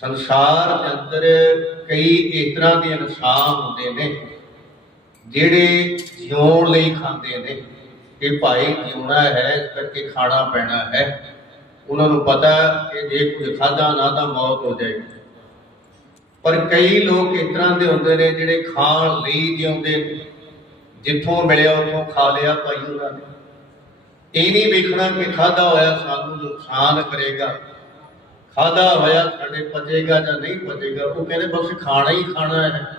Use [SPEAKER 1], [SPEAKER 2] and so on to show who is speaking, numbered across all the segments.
[SPEAKER 1] ਸੰਸਾਰ ਦੇ ਅੰਦਰ ਕਈ ਇਸ ਤਰ੍ਹਾਂ ਦੇ ਇਨਸਾਨ ਹੁੰਦੇ ਨੇ, ਜਿਹੜੇ ਜਿਉਣ ਲਈ ਖਾਂਦੇ ਨੇ ਕਿ ਭਾਈ ਜਿਉਣਾ ਹੈ, ਇਸ ਕਰਕੇ ਖਾਣਾ ਪੈਣਾ ਹੈ। ਉਹਨਾਂ ਨੂੰ ਪਤਾ ਕਿ ਜੇ ਕੋਈ ਖਾਦਾ ਨਾ ਤਾਂ ਮੌਤ ਹੋ ਜਾਏਗੀ। ਪਰ ਕਈ ਲੋਕ ਇਸ ਤਰ੍ਹਾਂ ਦੇ ਹੁੰਦੇ ਨੇ ਜਿਹੜੇ ਖਾਣ ਲਈ ਜਿਉਂਦੇ ਨੇ। ਜਿੱਥੋਂ ਮਿਲਿਆ, ਉੱਥੋਂ ਖਾ ਲਿਆ ਭਾਈ ਉਹਨਾਂ ਨੇ। ਇਹ ਨਹੀਂ ਵੇਖਣਾ ਕਿ ਖਾਦਾ ਹੋਇਆ ਸਾਨੂੰ ਨੁਕਸਾਨ ਕਰੇਗਾ। ਖਾਦਾ ਹੋਇਆ ਸਾਡੇ ਪਚੇਗਾ ਜਾਂ ਨਹੀਂ ਪਚੇਗਾ ਉਹ ਕਹਿੰਦੇ ਬਸ ਖਾਣਾ ਹੀ ਖਾਣਾ ਹੈ।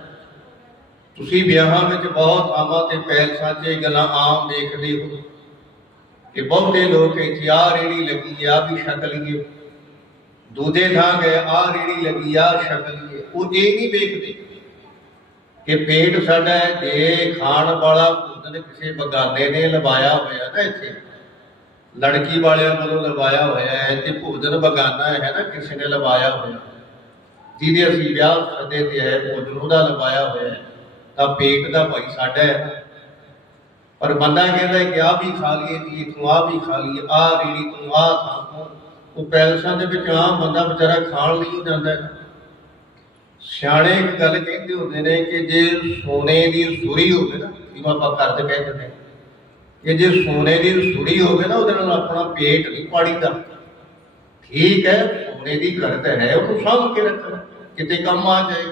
[SPEAKER 1] ਤੁਸੀਂ ਵਿਆਹਾਂ ਵਿੱਚ ਬਹੁਤ ਥਾਵਾਂ ਤੇ ਪੈਲਸਾਂ 'ਚ ਗੱਲਾਂ ਆਮ ਦੇਖਦੇ ਹੋ। ਕਿ ਬਹੁਤੇ ਲੋਕ ਇੱਥੇ ਆ ਰੇੜੀ ਲੱਗੀ ਆ ਵੀ ਛਕ ਲਈਏ। ਦੂਜੇ ਥਾਂ ਗਏ ਆ ਰੇੜੀ ਲੱਗੀ ਆ ਛਕ ਲਈਏ। ਉਹ ਇਹ ਨਹੀਂ ਵੇਖਦੇ ਕਿ ਪੇਟ ਸਾਡਾ ਹੈ, ਜੇ ਖਾਣ ਵਾਲਾ ਭੋਜਨ ਕਿਸੇ ਬਗਾਨੇ ਨੇ ਲਵਾਇਆ ਹੋਇਆ ਨਾ ਇੱਥੇ। ਲੜਕੀ ਵਾਲਿਆਂ ਵੱਲੋਂ ਲਵਾਇਆ ਹੋਇਆ ਹੈ ਤੇ ਭੋਜਨ ਬਗਾਨਾ ਹੈ ਨਾ, ਕਿਸੇ ਨੇ ਲਵਾਇਆ ਹੋਇਆ। ਜਿਹਦੇ ਅਸੀਂ ਵਿਆਹ ਕਰਦੇ ਤੇ ਹੈ ਭੋਜਨ ਉਹਦਾ ਲਵਾਇਆ ਹੋਇਆ ਹੈ, ਤਾਂ ਪੇਟ ਦਾ ਭਾਈ ਸਾਡਾ ਹੈ। ਪਰ ਬੰਦਾ ਕਹਿੰਦਾ ਕਿ ਆ ਵੀ ਖਾ ਲਈਏ ਜੀ ਤੂੰ ਆ ਵੀ ਖਾ ਲਈਏ ਆ ਰੇੜੀ ਤੂੰ ਆ ਖਾ, ਤੂੰ ਉਹ ਪੈਲਸਾਂ ਦੇ ਵਿੱਚ ਆਮ ਬੰਦਾ ਵਿਚਾਰਾ ਖਾਣ ਲਈ ਜਾਂਦਾ ਸਿਆਣੇ ਇੱਕ ਗੱਲ ਕਹਿੰਦੇ ਹੁੰਦੇ ਨੇ ਕਿ ਜੇ ਸੋਨੇ ਦੀ ਸੂਰੀ ਹੋਵੇ ਨਾ ਜਿਵੇਂ ਆਪਾਂ ਕਰਦ ਕਹਿੰਦੇ ਨੇ ਕਿ ਜੇ ਸੋਨੇ ਦੀ ਸੂਰੀ ਹੋਵੇ ਨਾ, ਉਹਦੇ ਨਾਲ ਆਪਣਾ ਪੇਟ ਨਹੀਂ ਪਾੜੀਦਾ। ਠੀਕ ਹੈ, ਸੋਨੇ ਦੀ ਘਰਤ ਹੈ, ਉਹਨੂੰ ਸਾਂਭ ਕੇ ਰੱਖਣਾ, ਕਿਤੇ ਕੰਮ ਆ ਜਾਏ।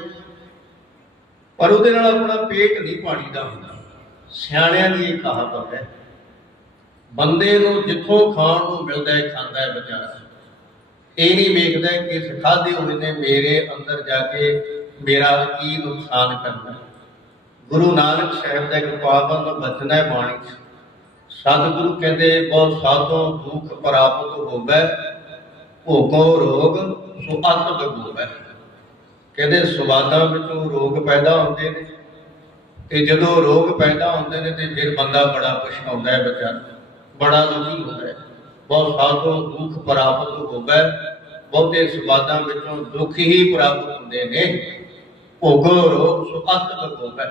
[SPEAKER 1] ਪਰ ਉਹਦੇ ਨਾਲ ਆਪਣਾ ਪੇਟ ਨਹੀਂ ਪਾੜੀਦਾ ਹੁੰਦਾ। ਸਿਆਣਿਆਂ ਦੀ ਇਹ ਕਹਾਵਤ ਹੈ। ਬੰਦੇ ਨੂੰ ਜਿੱਥੋਂ ਖਾਣ ਨੂੰ ਮਿਲਦਾ ਹੈ, ਖਾਂਦਾ ਹੈ ਵਿਚਾਰਾ ਇਹ ਨਹੀਂ ਵੇਖਦਾ ਕਿ ਸਿਖਾਦੇ ਹੋਏ ਨੇ ਮੇਰੇ ਅੰਦਰ ਜਾ ਕੇ ਮੇਰਾ ਕੀ ਨੁਕਸਾਨ ਕਰਨਾ ਗੁਰੂ ਨਾਨਕ ਸਾਹਿਬ ਦਾ ਇੱਕ ਪਾਵਨ ਬਚਨ ਹੈ ਬਾਣੀ 'ਚ। ਸਤਿਗੁਰੂ ਕਹਿੰਦੇ ਬਹੁ ਸਾਧੋ ਦੁੱਖ ਪ੍ਰਾਪਤ ਹੋਵੇ ਭੋਗੋ ਰੋਗ ਸੋ ਅੰਤ ਬਗੋਵੇ ਕਹਿੰਦੇ, ਸਵਾਦਾਂ ਵਿੱਚੋਂ ਰੋਗ ਪੈਦਾ ਹੁੰਦੇ ਨੇ ਤੇ ਜਦੋਂ ਰੋਗ ਪੈਦਾ ਹੁੰਦੇ ਨੇ ਤੇ ਫਿਰ ਬੰਦਾ ਬੜਾ ਪਛਤਾਉਂਦਾ ਹੈ ਬੱਚਾ ਬੜਾ ਦੁਖੀ ਹੁੰਦਾ ਹੈ। ਬਹੁਤ ਸਾਧੋ ਦੁੱਖ ਪ੍ਰਾਪਤ ਹੋਵੇ ਬਹੁਤੇ ਸਵਾਦਾਂ ਵਿੱਚੋਂ ਦੁੱਖ ਹੀ ਪ੍ਰਾਪਤ ਹੁੰਦੇ ਨੇ। ਭੋਗੋ ਰੋਗ ਸੋ ਅੰਤ ਬਗੋਵੇ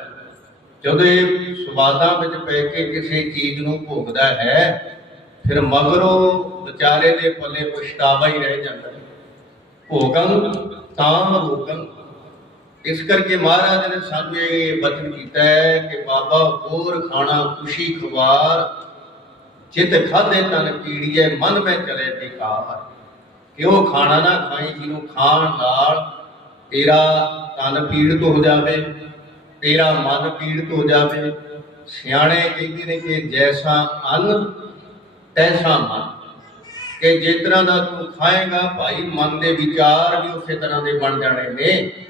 [SPEAKER 1] ਜਦੋਂ ਇਹ ਸਵਾਦਾਂ ਵਿੱਚ ਪੈ ਕੇ ਕਿਸੇ ਚੀਜ਼ ਨੂੰ ਭੋਗਦਾ ਹੈ, ਫਿਰ ਮਗਰੋਂ ਵਿਚਾਰੇ ਦੇ ਪੱਲੇ ਪਛਤਾਵਾ ਹੀ ਰਹਿ ਜਾਂਦਾ ਹੈ। ਭੋਗੰ ਤਾਂ ਰੋਗੰ। ਇਸ ਕਰਕੇ ਮਹਾਰਾਜ ਨੇ ਸਾਨੂੰ ਇਹ ਬਚਨ ਕੀਤਾ ਹੈ ਕਿ ਬਾਬਾ ਹੋਰ ਖਾਣਾ ਖੁਸ਼ੀ ਖਵਾਰ, ਚਿਤ ਖਾਦੇ ਤਨ ਪੀੜੀਏ ਮਨ ਮੈਂ ਚਲੇ ਬੇਕਾਰ। ਕਿ ਉਹ ਖਾਣਾ ਨਾ ਖਾਈ, ਜਿਹਨੂੰ ਖਾਣ ਨਾਲ ਤੇਰਾ ਤਨ ਪੀੜਤ ਹੋ ਜਾਵੇ? ਤੇਰਾ ਮਨ ਪੀੜਤ ਹੋ ਜਾਵੇ, ਸਿਆਣੇ ਕਹਿੰਦੇ ਨੇ ਕਿ ਜੈਸਾ ਅੰਨ, ਤੈਸਾ ਮਨ। ਕਿ ਜਿਸ ਤਰ੍ਹਾਂ ਦਾ ਤੂੰ ਖਾਏਗਾ, ਭਾਈ ਮਨ ਦੇ ਵਿਚਾਰ ਵੀ ਉਸੇ ਤਰ੍ਹਾਂ ਦੇ ਬਣ ਜਾਣੇ ਨੇ।